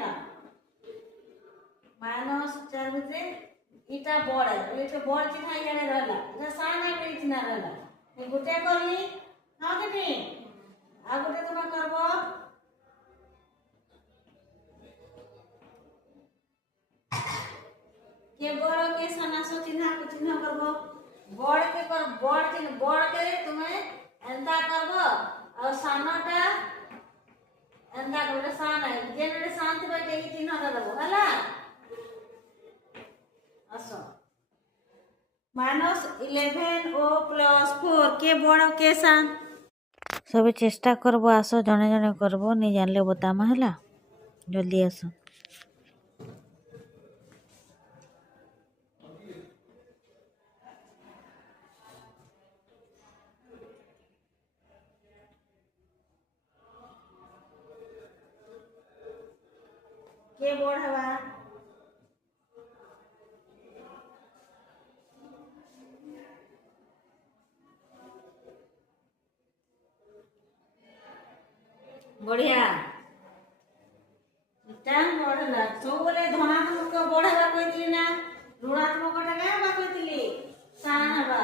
का माइनस 4 भितरे इटा बड़ है बोले तो बड़ चिन्ह इने रहला इटा सान है पे चिन्ह रहला ए गुटे करली हां के नहीं आ गुटे तुम करबो के बड़ के सनासो चिन्ह को चिन्ह करबो बड़ के कर बड़ चिन्ह बड़ के तुम्हें एंता करबो और सानोटा एंता गोटे सान है जेने शांति बाटे ई चिन्ह करबो हला असो -11 ओ +4 के बड़ के सान सब चेष्टा करबो आसो जने जने करबो नहीं जानले बतामा हला जल्दी आसो के बड़ हवा बढ़िया टाइम बढ़ला सबले धनात्मक बढ़ावा कहती ना ऋणात्मक टा का बा कहती सान हवा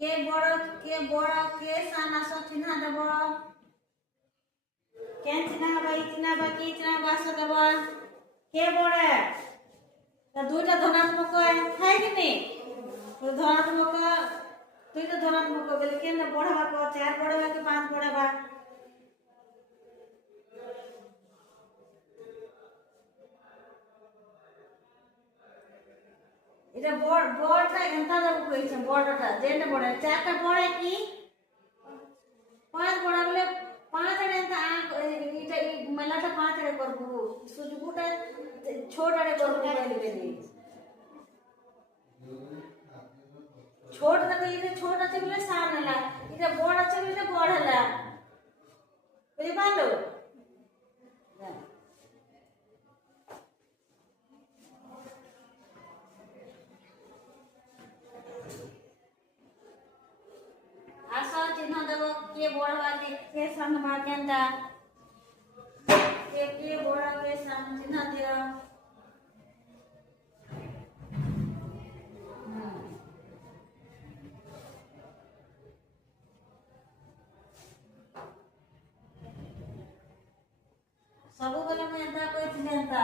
के बड़ के सान आसो चिन्ह देबो केन चिन्ह हवा ई चिन्ह बा की चिन्ह बा आसो देबो के बड़ ता दुईटा धनात्मक है कि नहीं तो धनात्मक दुईटा धनात्मक बोले के ना बढ़ावा को 4 बढ़ावा के 5 बढ़ावा इटा बड़टा एंता देबो कहिछ बड़टा जेने बड़ 4टा बड़ की 5 बड़ बोले 5 एंता इटा मेलाटा 5 रे करबो सुजुगुटा छोटा रे करबो कहले छोट तो इधे छोट আছে বলে সান হলা এটা বড় আছে বলে বড় হলা বুঝি পারলো আসো চিহ্ন দেব কে বড় আছে কে সান মা কেনটা কে বড় কে সান চিহ্ন দিও सब बोले मैं एंता कहती एंता